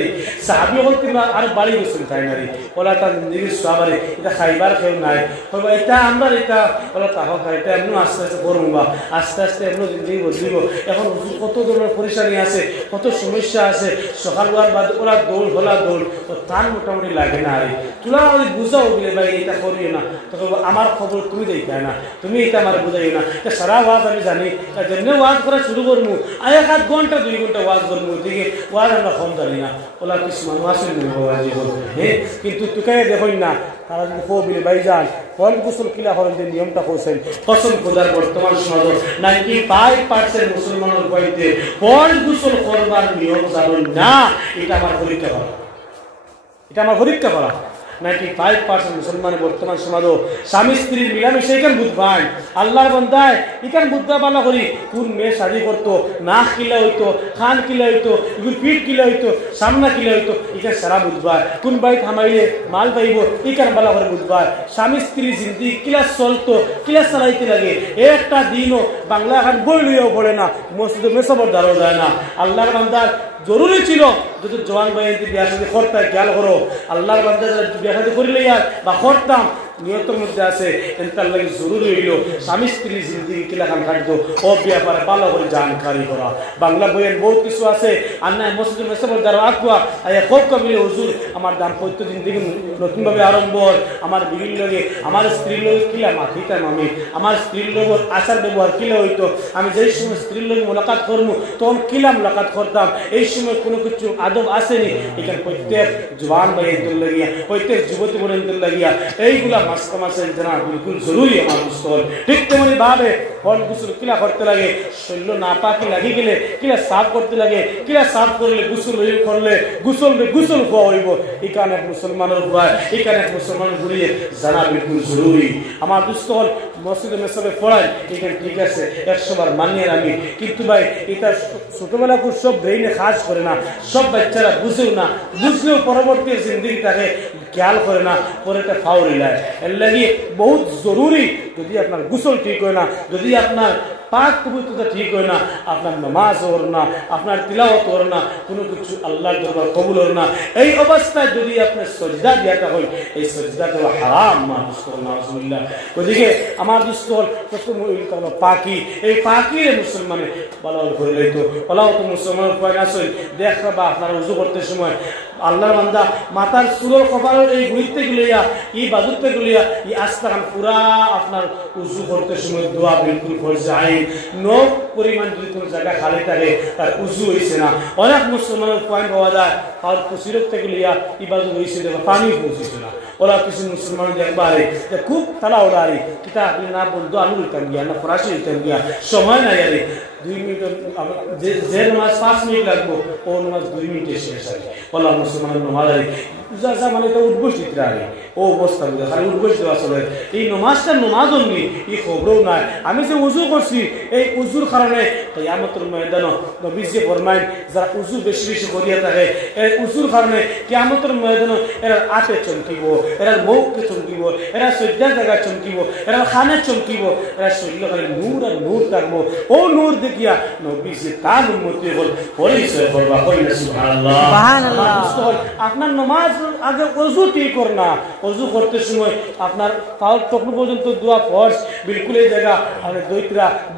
সাহাবি হল কিনা আর বাড়ি গেছেন তাই নারী ওলা তার জিন্দগির সবারে এটা খাইবার কেউ নাই বলবো এটা আমরা এটা ওলা তাহ খাই এটা এমনি আস্তে আস্তে করবো বা আস্তে আস্তে এমনি জিন্দগি বদলিব এখন কত ধরনের পরিশানি আছে কত সমস্যা আছে সকাল হওয়ার বাদ ওরা দৌড় হলা দৌড় ও তার মোটামুটি লাগে না আরে তোলা যদি বুঝাও বলে ভাই এটা করিও না তো আমার খবর তুমি দেখায় না তুমি এটা আমার বুঝাইও না সারা ওয়াজ আমি জানি যেমনি ওয়াজ করা শুরু করবো আর 1 ঘন্টা 2 ঘন্টা ওয়াজ করবো দিকে ওয়াজ আমরা কম জানি না ওলা কিছু মানুষ আসেন হ্যাঁ কিন্তু তুকে দেখুন না তারা যদি কবিলে ভাই যান ফল গোসল কিলা করেন যে নিয়মটা করছেন কসম খোদার বর্তমান সমাজ 95% মুসলমানের বাড়িতে ফল গোসল করবার নিয়ম জানেন না এটা আমার পরীক্ষা করা 95% মুসলমান বর্তমান সমাজ স্বামী স্ত্রীর মিলামিশে এখান বুধবাই আল্লাহর বন্দায় এখান বুধবা পালা করি কোন মেয়ে শাদি করতো নাক কিলা হইতো খান কিলা হইতো এগুলো পিঠ কিলা হইতো সামনা কিলা হইতো এখানে সারা বুধবার কোন বাড়ি থামাইলে মাল পাইব এখান বালা করে বুধবার স্বামী স্ত্রী জিন্দি কিলা চলতো কিলা চালাইতে লাগে একটা দিনও বাংলা এখন বই লইয়াও পড়ে না মসজিদে মেসবর দাঁড়াও যায় না আল্লাহর বান্দার জরুরি ছিল যদি জওয়ান ভাই বিয়া শাদী করতে খেয়াল করো আল্লাহর বান্দা বিয়া শাদী করিলে বা করতাম নিয়তের মধ্যে আছে এটার লাগে জরুরি হইল স্বামী স্ত্রী জিন্দগি কিলাখান থাকতো ও ব্যাপারে ভালো করে জানকারি করা বাংলা বইয়ের বহুত কিছু আছে আর না মসজিদ মেসবর দ্বারা আগুয়া আয়া খুব কমিলে হুজুর আমার দাম্পত্য জিন্দগি নতুনভাবে আরম্ভ হয় আমার বিবির লগে আমার স্ত্রীর লগে কিলা মাথিতাম আমি আমার স্ত্রীর লগর আচার ব্যবহার কিলা হইতো আমি যেই সময় স্ত্রীর লগে মোলাকাত করবো তখন কিলা মোলাকাত করতাম এই সময় কোনো কিছু আদব আসেনি এখানে প্রত্যেক জওয়ান ভাইদের লাগিয়া প্রত্যেক যুবতী বোনদের লাগিয়া এইগুলা মাসকা মাসের জানা বিলকুল জরুরি আমার মুস্তল ঠিক তেমনি ভাবে ফল গোসল কিলা করতে লাগে শরীর না পাকি লাগি গেলে কিলা সাফ করতে লাগে কিলা সাফ করলে গোসল করলে গোসল হওয়া হইব এখানে মুসলমানের ভয় এখানে মুসলমানের ঘুরিয়ে জানা বিলকুল জরুরি আমার দুস্থল মসজিদে মেসবে পড়াই এখানে ঠিক আছে 100 বার মানিয়ে আমি কিন্তু ভাই এটা ছোটবেলা খুব সব ব্রেইনে কাজ করে না সব বাচ্চারা বুঝেও না বুঝলেও পরবর্তী জিন্দগিটাকে খেয়াল করে না পরে এটা ফাউল যায় এর লাগে বহুত জরুরি যদি আপনার গোসল ঠিক হয় না যদি আপনার পাক পবিত্রতা ঠিক হয় না আপনার নামাজ ওর না আপনার তিলাওয়াত ওর না কোনো কিছু আল্লাহর দরবার কবুল ওর না এই অবস্থায় যদি আপনার সজদা দিয়াটা হয় এই সজদাটা হারাম মানুষ নাউজুবিল্লাহ ওদিকে আমার দুস্থল প্রথম পাকি এই পাকি মুসলমানে ভালো করে লইতো ওলাও তো মুসলমানের পয়েন্ট আসল দেখা বা আপনারা উজু করতে সময় আল্লাহর বান্দা মাথার চুলের কপালের এই গুলিতে গুলিয়া এই বাজুতে গুলিয়া এই আস্তাখান পুরা আপনার উজু করতে সময় দোয়া বিলকুল করে যায় নো পরিমাণ যদি কোনো জায়গা খালি থাকে তার উজু হয়েছে না অনেক মুসলমানের পয়েন্ট পাওয়া যায় আর কুশিরক থেকে লিয়া এই বাজু হয়েছে পানি পৌঁছেছে না ওরা কিছু মুসলমান দেখবারে খুব তালা ওড়ারে কিতা আপনি না বলতো আলু দিতাম গিয়া না ফরাসি দিতাম গিয়া সময় নাই আরে 2 মিনিট যে নামাজ 5 মিনিট লাগবো ও নামাজ 2 মিনিটে শেষ হয় ওলা মুসলমানের নামাজ আরে যা মানে এটা উদ্বোস দিতে আরে ও অবস্থা বুঝে খালি উদ্বোস দেওয়া চলে এই নামাজটা নামাজ অনলি এই খবরও নাই আমি যে উজু করছি এই উজুর কারণে কিয়ামতের ময়দানে নবীজি ফরমায় যারা উজু বেশি বেশি করিয়া থাকে এই উজুর কারণে কিয়ামতের ময়দানে এরা আতে চমকিব এরা মুখে চমকিব এরা সজ্জার জায়গায় চমকিব এরা খানে চমকিব এরা শরীর খালি নূর আর নূর থাকবো ও নূর দেখিয়া নবীজি তার উম্মতি হল পরিচয় করবা কইনা সুবহানাল্লাহ সুবহানাল্লাহ আপনার নামাজ আগে ওযু ঠিক কর না ওযু করতে সময় আপনার পাও টকনু পর্যন্ত দোয়া ফরজ বিলকুল এই জায়গা আর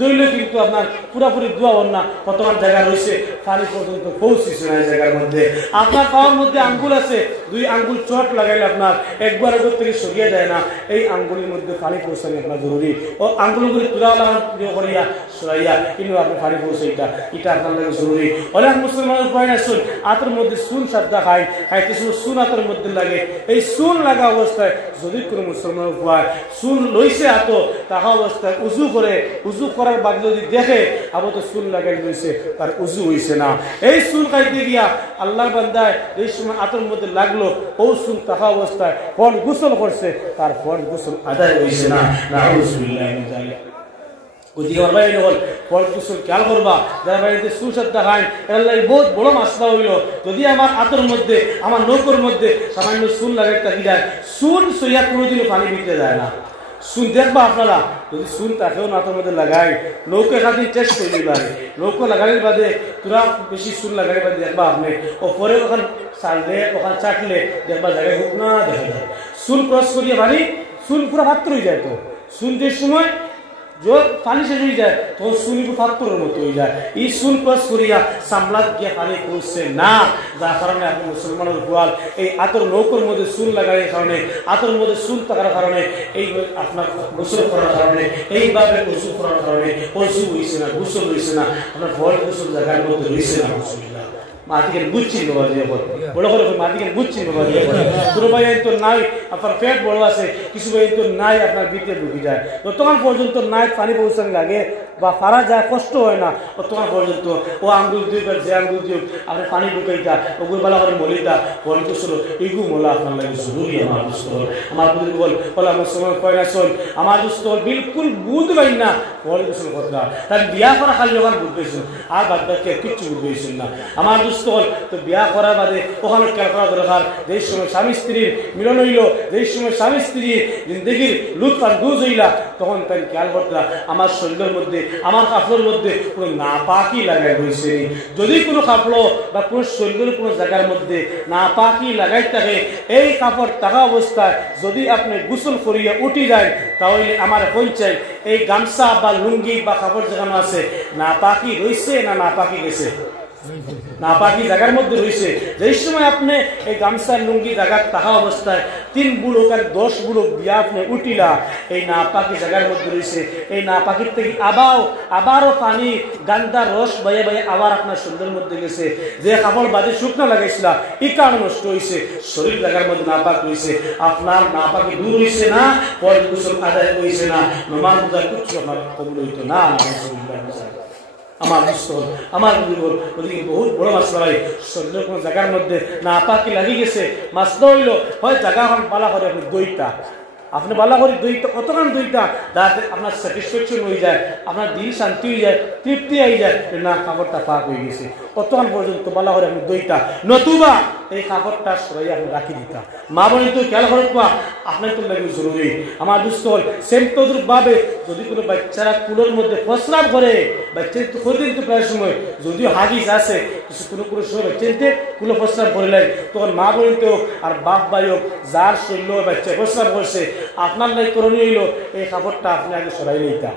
দইলে কিন্তু আপনার পুরোপুরি দোয়া হন না কতবার জায়গা রয়েছে পানি পর্যন্ত পৌঁছিছে না এই জায়গার মধ্যে আপনার পাওয়ার মধ্যে আঙ্গুল আছে 2 আঙ্গুল চট লাগাইলে আপনার একবার আগর থেকে সরিয়ে যায় না এই আঙ্গুলের মধ্যে পানি পৌঁছানো আপনার জরুরি ও আঙ্গুলগুলি তুলা করিয়া সরাইয়া কিন্তু আপনি পানি পৌঁছে এটা আপনার লাগে জরুরি অনেক মুসলমানের পয়েন্ট আসুন আতর মধ্যে সুন সাদ্দা খাইতে সময় সুন আতর মধ্যে লাগে এই সুন লাগা অবস্থায় যদি কোনো মুসলমান উপায় সুন লইছে আত তাহা অবস্থায় উজু করে উজু করার বাদ যদি দেখে আবার তো সুন লাগাই লইছে তার উজু হইছে না এই সুন খাইতে গিয়া আল্লাহর বান্দায় এই সময় আতর মধ্যে লাগলো ও সুন তাহা অবস্থায় ফল গোসল করছে তার ফল গোসল আদায় হইছে না নাউজুবিল্লাহি মিন যালিক ওদিকে ওরাই হল ফল গোসল খেয়াল করবা যারা বাড়িতে সুসাদ্দা খায় এরা বহুত বড় মাসলা হইল যদি আমার আতর মধ্যে আমার নৌকোর মধ্যে সামান্য সুন লাগাইতে যায় সুন সইয়া কোনোদিনও পানি ভিতরে যায় না সুন দেখবা আপনারা যদি সুন তাকেও নাতের মধ্যে লাগাই নৌকা খাদিন টেস্ট করে বাদে নৌকা লাগানোর বাদে তোরা বেশি সুন লাগানোর বাদে দেখবা আপনি ওপরে ওখান চাললে ওখান চাটলে দেখবা জায়গায় হোক না দেখা যায় সুন ক্রস করিয়ে পানি সুন পুরো পাত্র হয়ে যায় তো সুন যে সময় পানি শেষ হয়ে যায় তখন সুনি পাত্রের মতো হয়ে যায় এই সুন ক্রস করিয়া সামলাত গিয়ে পানি পৌঁছছে না যার কারণে আপনি মুসলমানের গোয়াল এই আতর নৌকোর মধ্যে সুন লাগানোর কারণে আতর মধ্যে সুন থাকার কারণে এই আপনার গোসল করার কারণে এইভাবে গোসল করার কারণে অজু হয়েছে না গোসল হয়েছে না আপনার ফল গোসল জায়গার মধ্যে রয়েছে না মাটিকে বুঝছি বাবা দিয়ে বড় করে মাটিকে বুঝছি বাবা দিয়ে কোনো ভাই তো নাই আপনার পেট বড় আছে কিছু ভাই তো নাই আপনার ভিতরে ঢুকে যায় যতক্ষণ পর্যন্ত নাই পানি পৌঁছানো লাগে বা পারা যায় কষ্ট হয় না ততক্ষণ পর্যন্ত ও আঙ্গুল দিয়ে যে আঙ্গুল দিয়ে আপনি পানি ঢুকাইতা ওগুলো ভালো করে মলিতা ফল গোসল এগু মোলা আপনার লাগে জরুরি আমার দুস্থ আমার বুঝলি বল আমার সময় কয় না চল আমার দুস্থ বিলকুল বুঝ পাই না ফল গোসল কথা তার বিয়া করা খালি ওখানে বুঝ পেয়েছেন আর বাদ বাকি কিচ্ছু বুঝ পেয়েছেন না আমার তো বিয়া করার বাদে ওখানে খেয়াল করা দরকার যে সময় স্বামী স্ত্রীর মিলন হইল যে সময় স্বামী স্ত্রীর জিন্দগির লুৎফান গুজ হইলা তখন তাই খেয়াল করতা আমার শরীরের মধ্যে আমার কাপড়ের মধ্যে কোনো নাপাকি লাগাই হয়েছে যদি কোনো কাপড় বা কোনো শরীরের কোনো জায়গার মধ্যে নাপাকি লাগাই থাকে এই কাপড় থাকা অবস্থায় যদি আপনি গোসল করিয়া উঠি যায় তাহলে আমার পঞ্চায় এই গামছা বা লুঙ্গি বা কাপড় যেখানে আছে নাপাকি রয়েছে না নাপাকি গেছে নাপাকি জায়গার মধ্যে রয়েছে যে সময় আপনি এই গামছার লুঙ্গি জায়গার থাকা অবস্থায় 3 বুড়োক আর 10 বুড়োক দিয়া আপনি উঠিলা এই নাপাকি জায়গার মধ্যে রয়েছে এই নাপাকির থেকে আবারও পানি গান্দা রস বয়ে বয়ে আবার আপনার শরীরের মধ্যে গেছে যে কাপড় বাদে শুকনো লাগাইছিল এই কারণে নষ্ট হয়েছে শরীর জায়গার মধ্যে নাপাক রয়েছে আপনার নাপাকি দূর হয়েছে না পরে গোসল আদায় হয়েছে না নমাজ পূজা কিচ্ছু আপনার কবুল হইতো না আমার আমার ওদিকে বহুত বড় মাছ লড়াই শরীরের কোনো জায়গার মধ্যে নাপাকি লাগি গেছে মাছ ধরল হয় জায়গা এখন পালা করে আপনি দইটা আপনি বালা করে দইটা কতক্ষণ দইটা যাতে আপনার স্যাটিসফ্যাকশন হয়ে যায় আপনার দিল শান্তি হয়ে যায় তৃপ্তি হয়ে যায় না কাপড়টা পাক হয়ে গেছে কতক্ষণ পর্যন্ত বালা করে আপনি দইটা নতুবা এই কাপড়টা সরাই আপনি রাখি দিতা মা বলি তো খেয়াল করে আপনার তো লাগবে জরুরি আমার দুস্থ হল সেম তদ্রুপভাবে যদি কোনো বাচ্চারা কুলোর মধ্যে প্রস্রাব করে বাচ্চা তো করে দিন তো প্রায় সময় যদিও হাগিস আছে কিছু কোনো সময় বাচ্চাতে কুলো প্রস্রাব করে লাগে তখন মা বলি তো আর বাপ ভাই হোক যার শরীর বাচ্চা প্রস্রাব করছে আপনার লাই করণীয় হইল এই কাপড়টা আপনি আগে সরাই লইতা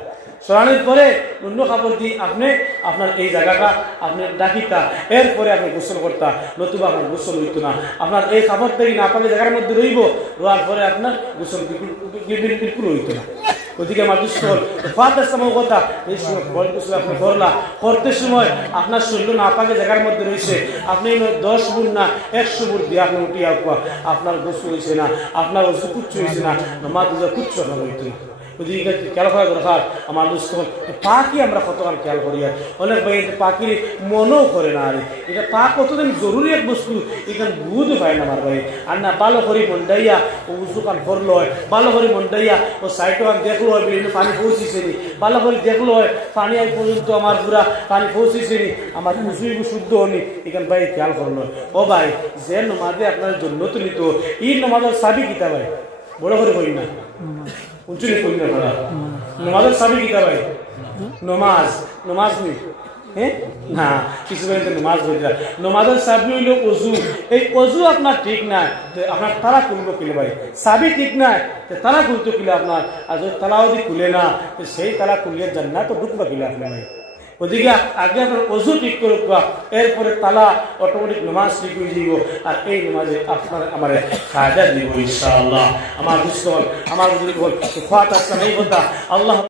সরানোর পরে অন্য কাপড় দিয়ে আপনি আপনার এই জায়গাটা আপনি ডাকিতা এরপরে আপনি গোসল করতা নতুবা আপনার গোসল হইতো না আপনার এই কাপড় থেকে না পালে জায়গার মধ্যে রইব রোয়ার পরে আপনার গোসল বিলকুল হইতো না ওদিকে আমার দুষ্ট হল ফাদার সময় কথা এই সময় গোসল আপনি করলা করতে সময় আপনার শরীর না পাকে জায়গার মধ্যে রয়েছে আপনি 10 বুট না 100 বুট দিয়ে আপনি উঠিয়া আপনার গোসল হয়েছে না আপনার ওষু কুচ্ছু হয়েছে না মা দুজা কুচ্ছু আপনার হইতো না ওদিকে খেয়াল করা দরকার আমার দুস্থ পাখি আমরা কতক্ষণ খেয়াল করি অনেক ভাই পাখির মনও করে না আরে এটা পা কতদিন জরুরি এক বস্তু এখানে বুঝতে পায় না আমার ভাই আর না ভালো করে মন্ডাইয়া ও উঁচু কান করলো হয় ভালো করে মন্ডাইয়া ও সাইডও আমি দেখলো হয় বলে পানি পৌঁছিছে নি ভালো করে দেখলো হয় পানি আজ পর্যন্ত আমার পুরা পানি পৌঁছিছে নি আমার উঁচু শুদ্ধ হনি এখানে ভাই খেয়াল করলো ও ভাই যে নমাজে আপনার জন্য তুলিত এই নমাজের সাবি কিতা ভাই বড় করে করি না উঁচুনি করি না ধরা নমাজের সাবি কিতা ভাই নমাজ নেই হ্যাঁ না কিছু নমাজ হয়ে যায় নমাজের সাবি হইল অজু এই অজু আপনার ঠিক না আপনার তারা খুলবো কিলে ভাই সাবি ঠিক না তারা খুলতে কিলে আপনার আর যদি তালাও যদি খুলে না সেই তালা খুললে জান্নাত তো ঢুকবা কিলে আপনার ভাই ওদিকে আগে আপনার অজু ঠিক করে এরপরে তালা অটোমেটিক নমাজ ঠিক হয়ে যাব আর এই নমাজে আপনার আমার ফায়দা দিব ইনশাআল্লাহ আমার দুস্থ হল আমার বুজুর্গ হল ফাত আসলাম এই কথা আল্লাহ